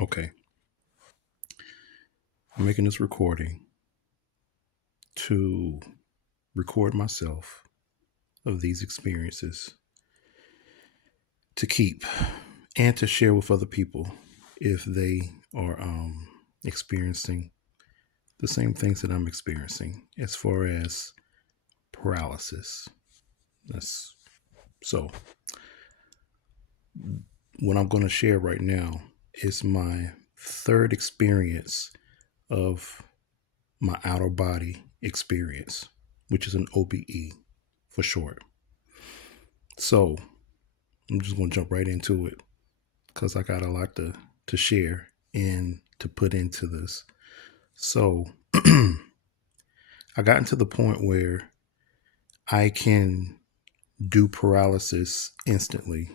Okay, I'm making this recording to record myself of these experiences to keep and to share with other people if they are experiencing the same things that I'm experiencing as far as paralysis. That's so what I'm going to share right now is my third experience of my outer body experience, which is an OBE for short. So I'm just going to jump right into it because I got a lot to share and to put into this. So I got into the point where I can do paralysis instantly.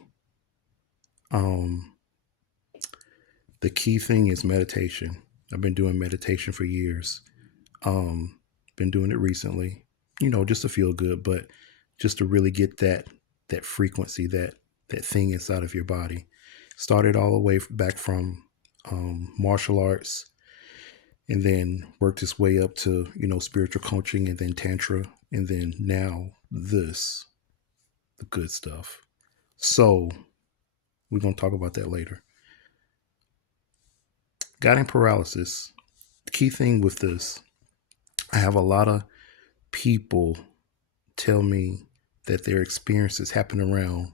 The key thing is meditation. I've been doing meditation for years. Been doing it recently, just to feel good, but just to really get that frequency, that thing inside of your body. Started all the way back from martial arts, and then worked its way up to spiritual coaching, and then tantra, and then now this, the good stuff. So we're gonna talk about that later. Got in paralysis. The key thing with this, I have a lot of people tell me that their experiences happen around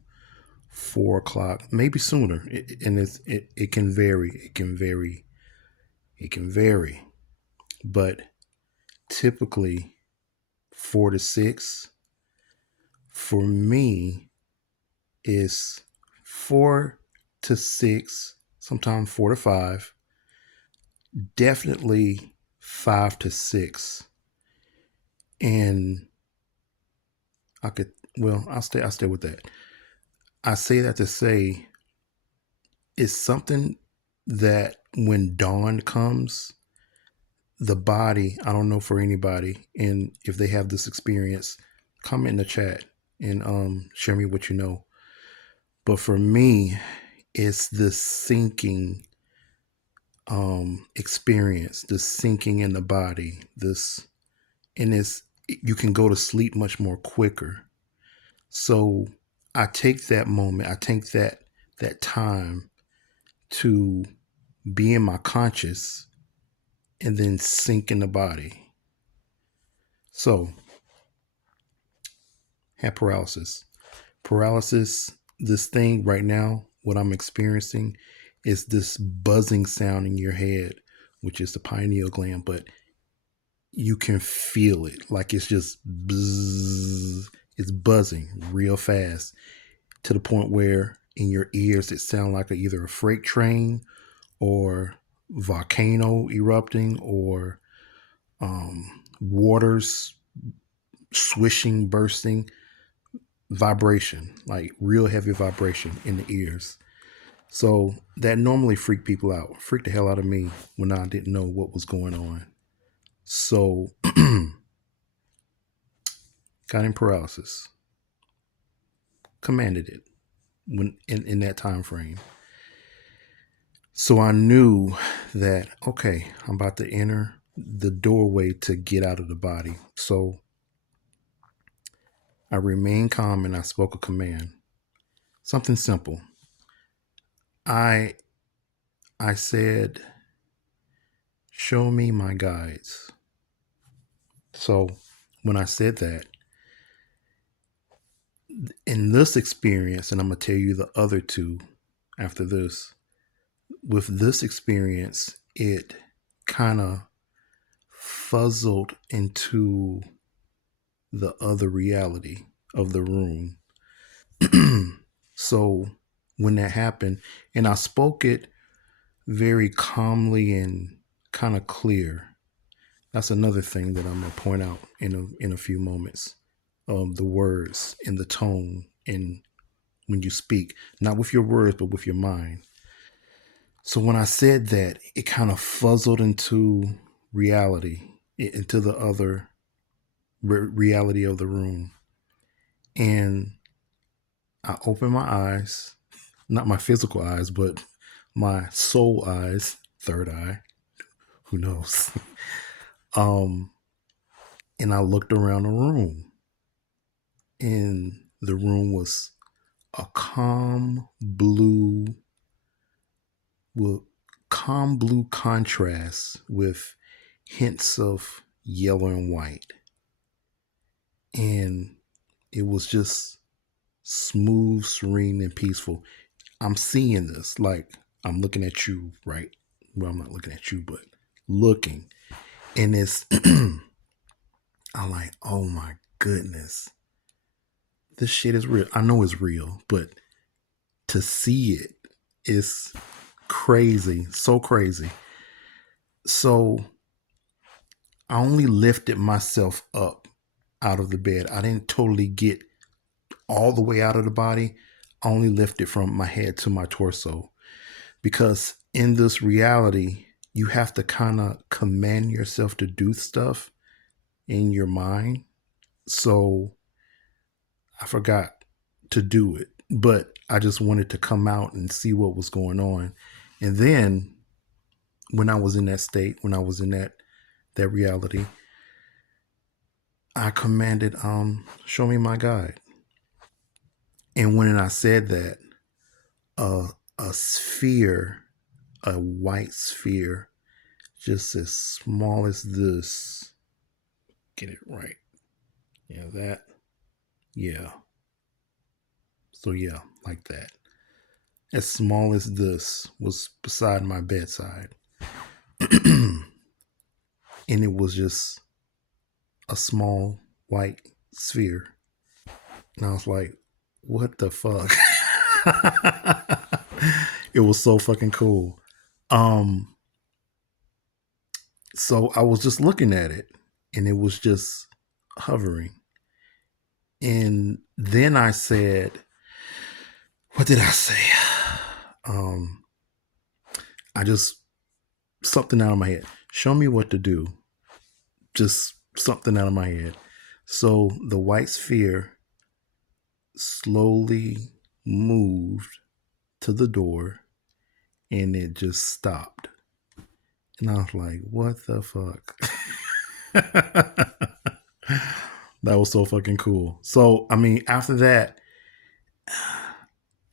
4 o'clock, maybe sooner, and it can vary. It can vary, but typically 4 to 6. For me, is 4 to 6, sometimes 4 to 5. Definitely 5 to 6, and I could. Well, I'll stay with that. I say that to say it's something that when dawn comes, the body, I don't know for anybody, and if they have this experience, comment in the chat and share me what you know. But for me, it's this sinking experience, this sinking in the body, this, and it's, you can go to sleep much more quicker. So I take that moment, I take that time to be in my conscious and then sink in the body. So, have paralysis. Paralysis, this thing right now, what I'm experiencing is this buzzing sound in your head, which is the pineal gland, but you can feel it like it's just bzzz, it's buzzing real fast to the point where in your ears it sounds like either a freight train or volcano erupting or waters swishing, bursting, vibration, like real heavy vibration in the ears. So that normally freaked people out, freaked the hell out of me when I didn't know what was going on. So got in paralysis, commanded it when in that time frame. So I knew that, okay, I'm about to enter the doorway to get out of the body. So I remained calm and I spoke a command. Something simple. I said, show me my guides. So when I said that, in this experience, and I'm going to tell you the other two after this, with this experience, it kind of fuzzled into the other reality of the room. So when that happened, and I spoke it very calmly and kind of clear. That's another thing that I'm gonna point out in a few moments. The words and the tone, and when you speak, not with your words but with your mind. So when I said that, it kind of fuzzled into reality, into the other reality of the room, and I opened my eyes, not my physical eyes, but my soul eyes, third eye, who knows? um, and I looked around the room, and the room was a with calm blue contrast with hints of yellow and white. And it was just smooth, serene, and peaceful. I'm seeing this, like I'm looking at you, right? Well, I'm not looking at you, but looking. And it's I'm like, oh my goodness. This shit is real. I know it's real, but to see it is crazy. So crazy. So I only lifted myself up out of the bed. I didn't totally get all the way out of the body. I only lifted from my head to my torso. Because in this reality, you have to kind of command yourself to do stuff in your mind. So I forgot to do it, but I just wanted to come out and see what was going on. And then when I was in that state, when I was in that reality, I commanded, show me my guide. And when I said that, uh, a sphere, a white sphere, just as small as this, get it right. Yeah, that. Yeah. So yeah, like that. As small as this was beside my bedside. And it was just a small white sphere. And I was like, what the fuck? It was so fucking cool. Um, so I was just looking at it and it was just hovering. And then I said, what did I say? Um, I just something out of my head. Show me what to do. Just something out of my head. So the white sphere slowly moved to the door and it just stopped. And I was like, what the fuck? That was so fucking cool. So, I mean, after that,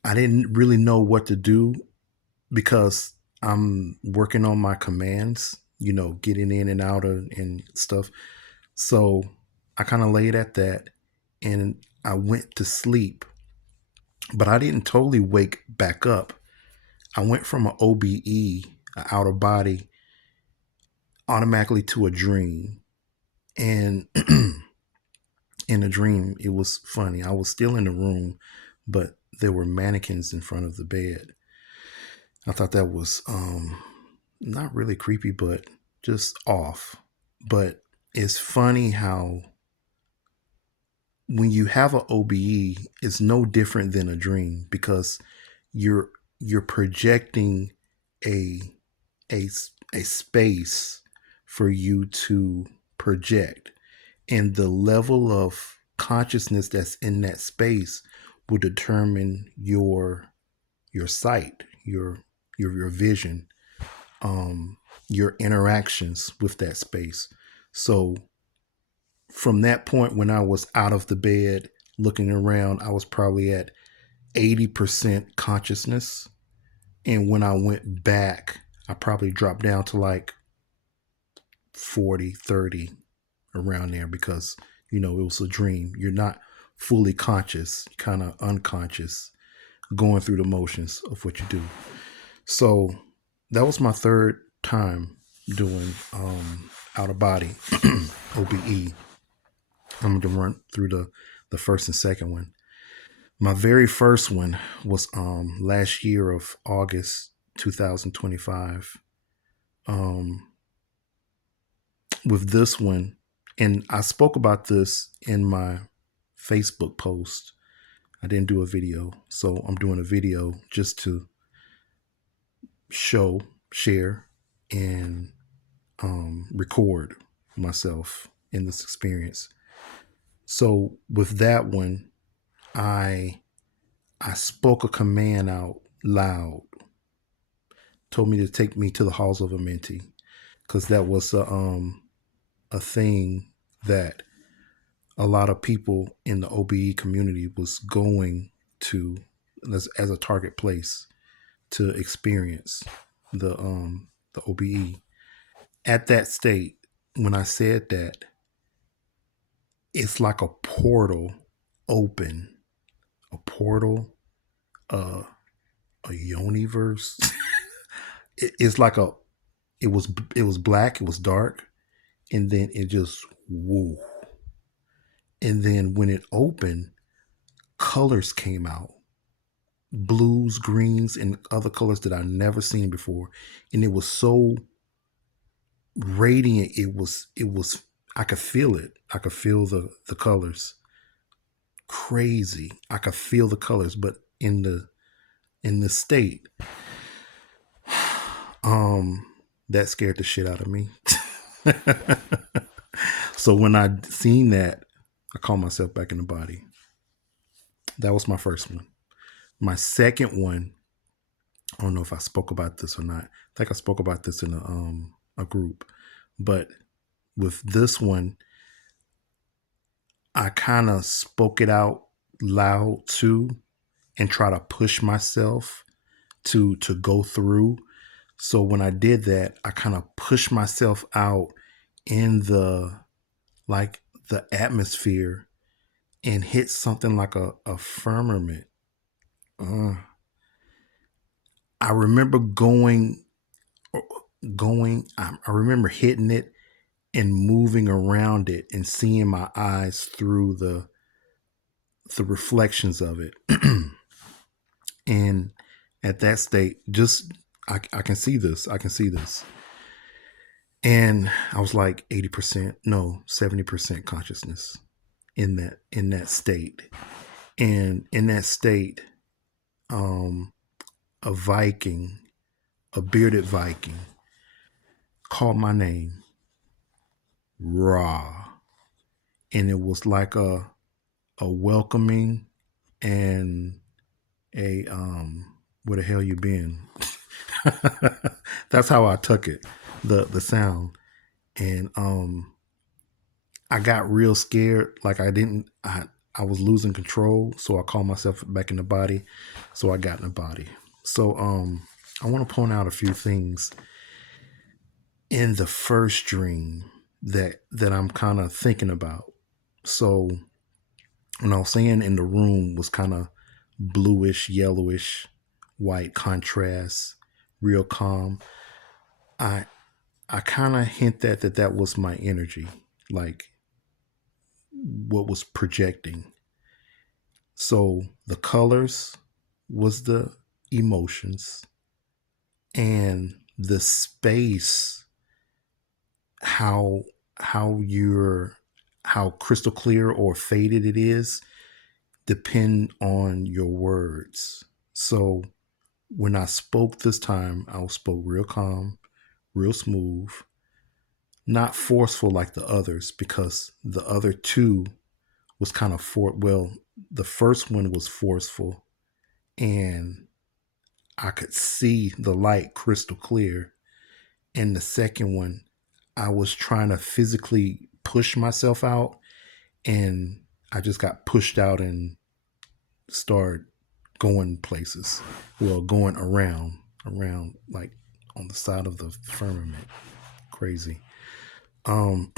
I didn't really know what to do because I'm working on my commands, getting in and out of and stuff. So I kind of laid at that and I went to sleep, but I didn't totally wake back up. I went from an OBE, an out of body, automatically to a dream. And in a dream, it was funny. I was still in the room, but there were mannequins in front of the bed. I thought that was not really creepy, but just off. But it's funny how when you have an OBE, it's no different than a dream because you're you're projecting a a a space for you to project, and the level of consciousness that's in that space will determine your sight, your vision, your interactions with that space. So from that point, when I was out of the bed looking around, I was probably at 80% consciousness. And when I went back, I probably dropped down to like 40, 30, around there because, it was a dream. You're not fully conscious, kind of unconscious, going through the motions of what you do. So that was my third time doing out of body OBE. I'm going to run through the first and second one. My very first one was last year of August 2025. Um, with this one, and I spoke about this in my Facebook post. I didn't do a video, so I'm doing a video just to share, and record myself in this experience. So with that one, I I spoke a command out loud, told me to take me to the halls of Amenti, because that was a thing that a lot of people in the OBE community was going to as a target place to experience the OBE. At that state, when I said that, it's like a portal open, a portal, uh, a universe. It's like it was black, it was dark, and then it just woo. And then when it opened, colors came out, blues, greens, and other colors that I never seen before, and it was so radiant. It was I could feel it. I could feel the colors. Crazy. I could feel the colors, but in the state, um, that scared the shit out of me. So when I seen that, I called myself back in the body. That was my first one. My second one, I don't know if I spoke about this or not. I think I spoke about this in a group, but with this one, I kind of spoke it out loud too, and try to push myself to go through. So when I did that, I kind of pushed myself out in like the atmosphere and hit something like a firmament. Uh, I remember I remember hitting it and moving around it and seeing my eyes through the reflections of it. And at that state, just I can see this. I can see this. And I was like 80%, no, 70% consciousness in that state. And in that state, um, a Viking, a bearded Viking, called my name, Ra. And it was like a welcoming and a where the hell you been? That's how I took it, the sound. And I got real scared. Like I was losing control. So I called myself back in the body. So I got in the body. So I want to point out a few things in the first dream that I'm kind of thinking about. So when I was saying in the room was kind of bluish, yellowish, white contrast, real calm. I I kind of hint that was my energy, like what was projecting. So the colors was the emotions, and the space, how how you're how crystal clear or faded it is depend on your words. So when I spoke this time, I spoke real calm, real smooth, not forceful like the others, because the other two was kind of the first one was forceful, and I could see the light crystal clear. And the second one, I was trying to physically push myself out, and I just got pushed out and started going places. Well, going around like on the side of the firmament. Crazy. Um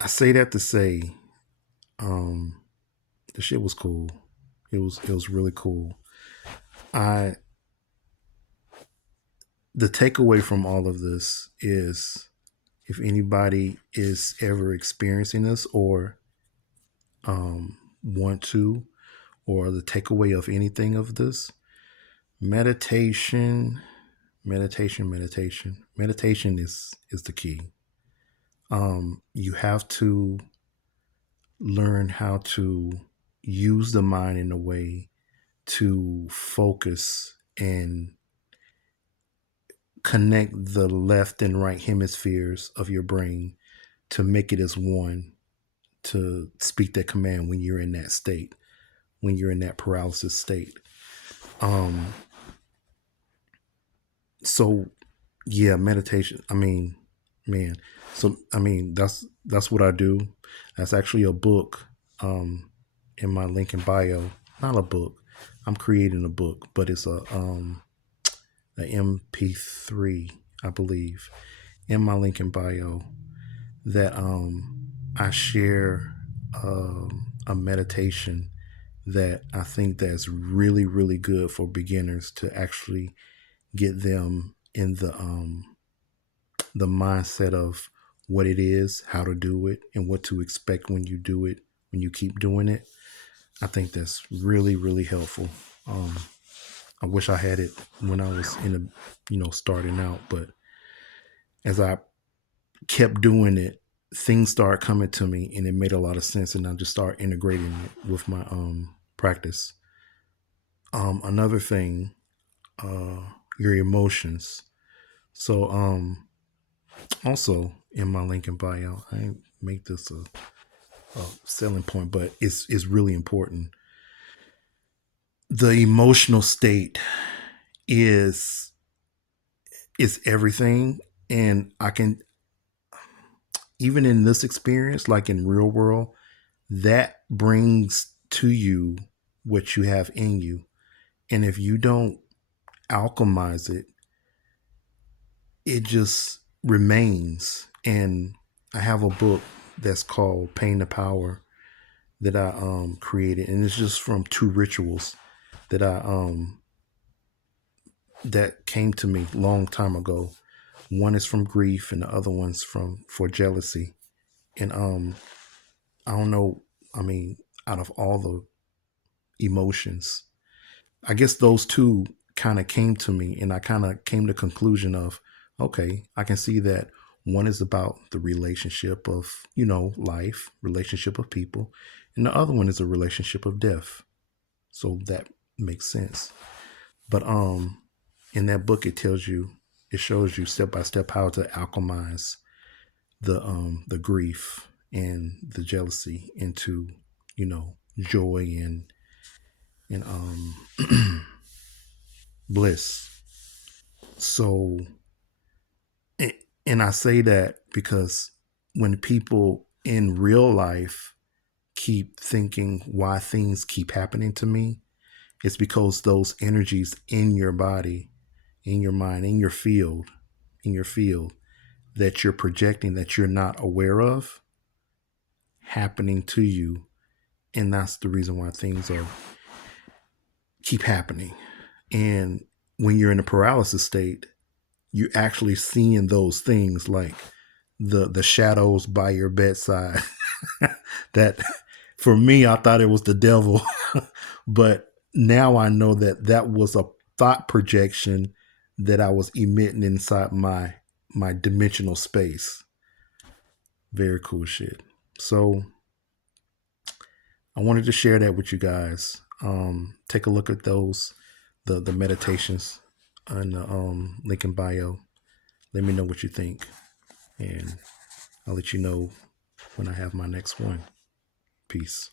I say that to say, um the shit was cool. It was really cool. I The takeaway from all of this is, if anybody is ever experiencing this or want to, or the takeaway of anything of this, meditation, meditation is the key. You have to learn how to use the mind in a way to focus and connect the left and right hemispheres of your brain to make it as one, to speak that command when you're in that state, when you're in that paralysis state. Um, So yeah, meditation. I mean, man. So I mean, that's what I do. That's actually a book in my link in bio. Not a book. I'm creating a book, but it's a MP3, I believe, in my link in bio that I share a meditation that I think that's really really good for beginners to actually get them in the mindset of what it is, how to do it, and what to expect when you do it, when you keep doing it. I think that's really, really helpful. Um, I wish I had it when I was in the, starting out, but as I kept doing it, things started coming to me, and it made a lot of sense, and I just started integrating it with my practice. Another thing, uh, your emotions. So, also in my link in bio, I make this a selling point, but it's really important. The emotional state is is everything, and I can, even in this experience, like in real world, that brings to you what you have in you, and if you don't alchemize it, it just remains. And I have a book that's called Pain to Power that I created, and it's just from two rituals that I that came to me long time ago. One is from grief, and the other one's from for jealousy. And I don't know. I mean, out of all the emotions, I guess those two kind of came to me, and I kind of came to the conclusion of, okay, I can see that one is about the relationship of life, relationship of people, and the other one is a relationship of death. So that makes sense. But in that book, it shows you step by step how to alchemize the grief and the jealousy into joy and bliss. So, and I say that because when people in real life keep thinking why things keep happening to me, it's because those energies in your body, in your mind, in your field that you're projecting, that you're not aware of happening to you, and that's the reason why things are keep happening. And when you're in a paralysis state, you're actually seeing those things, like the shadows by your bedside. That, for me, I thought it was the devil, but now I know that that was a thought projection that I was emitting inside my dimensional space. Very cool shit. So I wanted to share that with you guys. Take a look at those, the meditations on the link in bio. Let me know what you think, and I'll let you know when I have my next one. Peace.